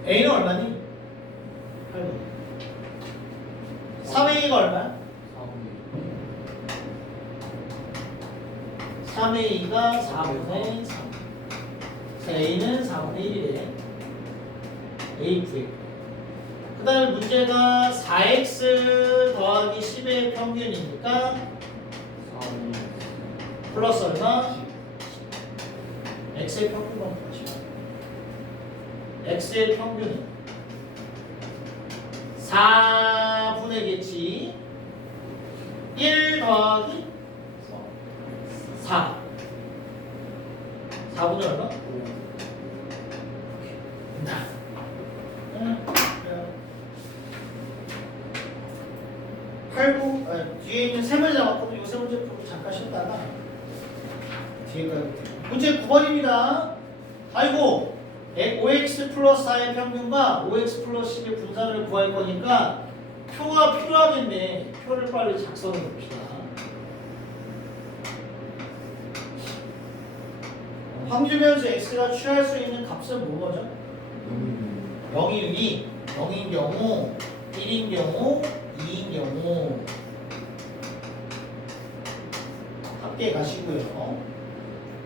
A는 얼마니? 8번. 3A가 얼마야? 3A가 4분의 3. A는 4분의 1이래. A 구해. 그 다음에 문제가 4x 더하기 10의 평균이니까 플러스 얼마? x의 평균만 구하시면 x의 평균은 4분의겠지 1 더하기 4 4분의 얼마? 8구 뒤에 있는 세 문제 남았거든요. 세 문제 풀고 잠깐 쉬었다가 뒤에 가요. 문제 9번입니다. 아이고 5x 플러스 4의 평균과 5x 플러스 10의 분산을 구할 거니까 표가 필요하겠네. 표를 빨리 작성해 봅시다. 함수변수 x가 취할 수 있는 값은 뭐죠? 0이 0인 경우 1인 경우 2인 경우 함께 가시고요.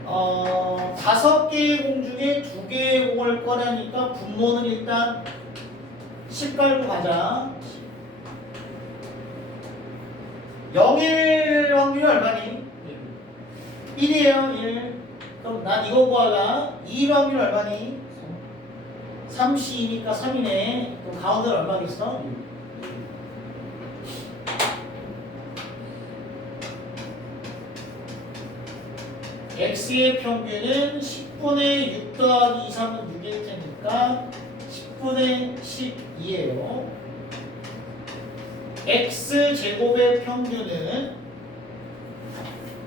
5개의 공 중에 2개의 공을 꺼내니까 분모는 일단 10 깔고 가자. 0일 확률이 얼마니? 1이에요. 1. 그럼 난 이거 구하라. 2일 확률이 얼마니? 3C니까 3이네. 그럼 가운데 얼마겠어? x의 평균은 10분의 6 더하기 2, 3은 6일 테니까 10분의 12예요. x제곱의 평균은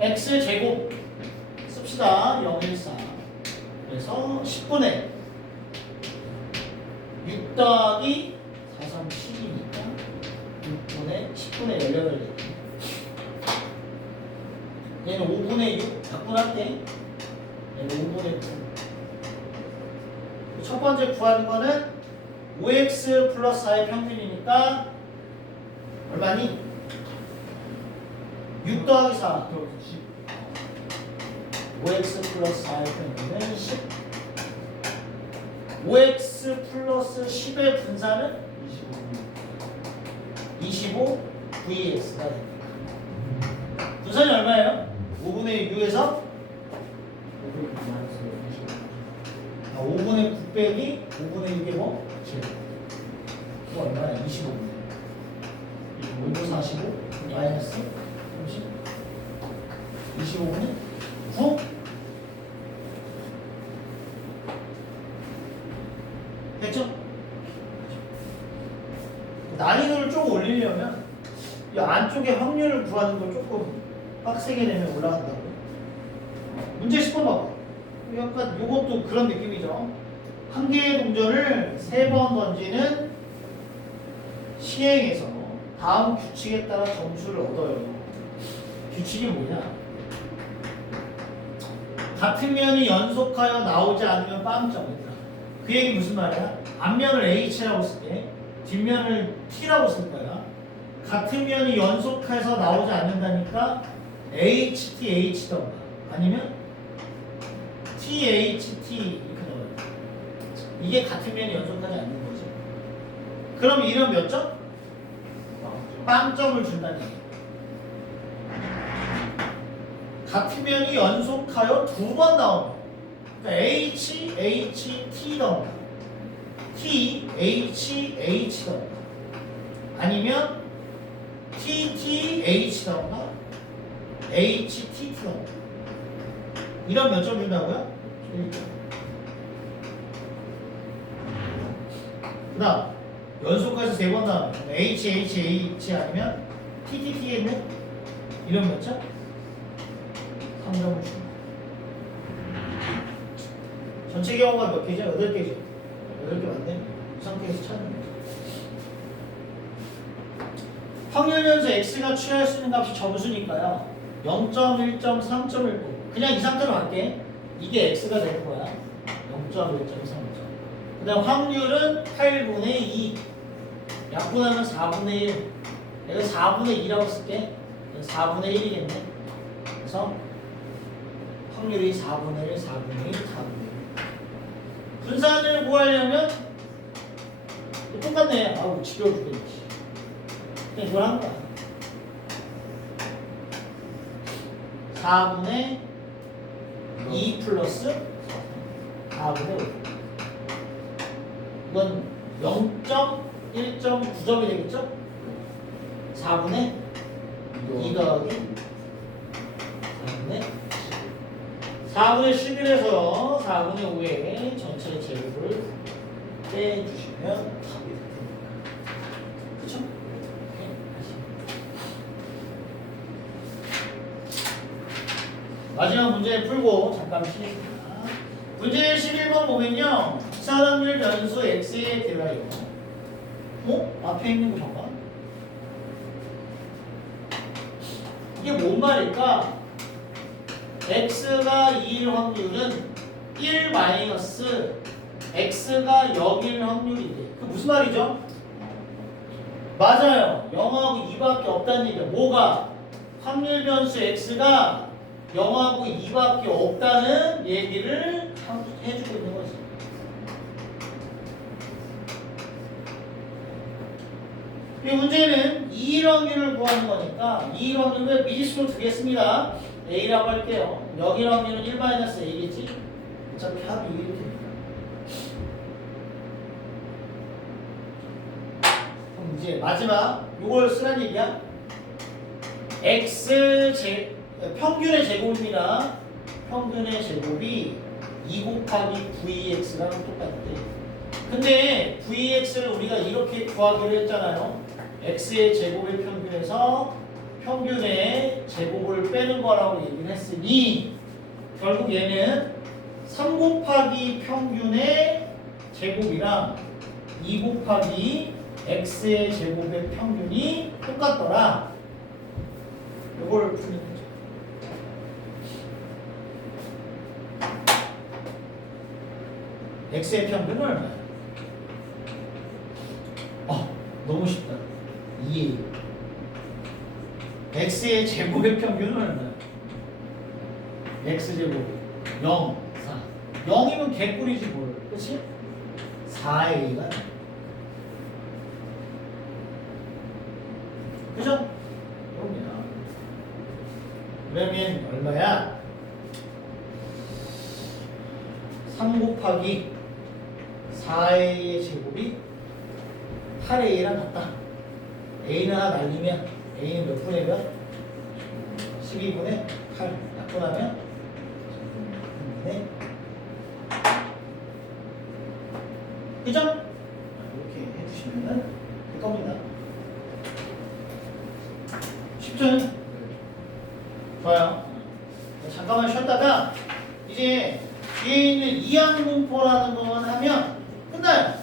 x제곱 씁시다. 014. 그래서 10분의 6 더하기 4, 3, 10이니까 6분의 10분의 18개. 얘는 5분의 6 바꾸할게. 얘는 5분의 9. 첫 번째 구하는 거는 5x 플러스 4의 평균이니까 얼마니? 6 더하기 4. 5x 플러스 4의 평균은 10. 5x 플러스 10의 분산은 25 vx가 됩니다. 분산이 얼마예요? 5분의 6에서 5분의 9 빼기 5분의 6이 뭐? 7. 그거 얼마야? 25분의 5분 45 마이너스 30 25분의 9. 됐죠? 난이도를 좀 올리려면 이 안쪽에 확률을 구하는 걸 조금 빡세게 내면 올라간다고. 문제 10번 봐봐. 약간 요것도 그런 느낌이죠. 한 개의 동전을 3번 던지는 시행에서 다음 규칙에 따라 점수를 얻어요. 규칙이 뭐냐? 같은 면이 연속하여 나오지 않으면 빵점이다. 그 얘기 무슨 말이야? 앞면을 H라고 쓸 때 뒷면을 T라고 쓸 거야. 같은 면이 연속해서 나오지 않는다니까 HT, H던가 아니면 THT 이렇게 나와요. 이게 같은 면이 연속하지 않는 거지. 그럼 이런 몇 점? 빵점을 준다는 얘기야. 같은 면이 연속하여 2번 나오면 H, H, T던가 T, H, H던가 아니면 T, T, H던가 H, T, T던가 이런 몇 점 준다고요? 1점. 그 다음 연속해서 3번 나오면 H, H, H 아니면 T, T, T 했네? 이런 몇 점? 3점을 줍니다. 전체 경우가 몇 개죠? 8개죠? 8개 맞네? 이 상태에서 찾는 거죠. 확률 변수 x가 취할 수 있는 값이 점수니까요. 0점, 1점, 3점일 거고 그냥 이 상태로 갈게. 이게 x가 되는 거야. 0점, 1점, 3점. 그 다음 확률은 8분의 2. 약분하면 4분의 1. 내가 4분의 2라고 쓸게. 4분의 1이겠네. 그래서 확률이 4분의 1, 4분의 1, 4분의 1. 분산을 구하려면 똑같네. 아우 지겨워 죽겠지. 그냥 이걸 한 거야. 4분의 2 플러스 4분의 5. 이건 0.1.9점이 되겠죠? 4분의 2 더하기 4분의 4분의 11에서 4분의 5의 전체 제곱을 빼주시면 답이 됩니다. 그쵸? 네, 마지막 문제 풀고 잠깐 쉬겠습니다. 문제 11번 보면요. 사람들 변수 x에 대하여 앞에 있는 거 봐봐. 이게 뭔 말일까? x가 2일 확률은 1 마이너스 x가 0일 확률이 돼. 그 무슨 말이죠? 맞아요. 0하고 2밖에 없다는 얘기야. 뭐가? 확률 변수 x가 0하고 2밖에 없다는 얘기를 해주고 있는 거지. 이 문제는 2일 확률을 구하는 거니까 2일 확률을 미지수로 두겠습니다. A라고 할게요. 0일 확률은 1-A겠지? 어차피 합이 이렇게 됩니다. 그럼 이제 마지막 요걸 쓰란 얘기야. 평균의 제곱입니다. 평균의 제곱이 2 곱하기 VX랑 똑같대. 근데 VX를 우리가 이렇게 구하기로 했잖아요. X의 제곱의 평균에서 평균의 제곱을 빼는 거라고 얘기를 했으니 결국 얘는 3 곱하기 평균의 제곱이랑 2 곱하기 x의 제곱의 평균이 똑같더라. 이걸 풀면 되죠. x의 평균은 얼마야? 너무 쉽다. 2. x의 제곱의 평균은 얼마야? x제곱 0, 4. 0이면 개꿀이지 뭘. 그치? 4a가 그죠? 그럼요. 그러면 얼마야? 3 곱하기 4a의 제곱이 8a랑 같다. a는 하나 날리면 a는 몇 분의 몇? 12분의 8. 약분하면 3분의 그죠? 이렇게 해주시면 될 겁니다. 쉽죠? 좋아요. 잠깐만 쉬었다가 이제 뒤에 있는 이항공포라는 것만 하면 끝나요.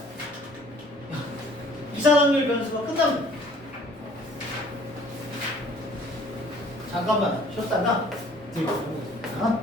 이산확률 변수가 끝납니다. 잠깐만 쉬었다가 들어보겠습니다.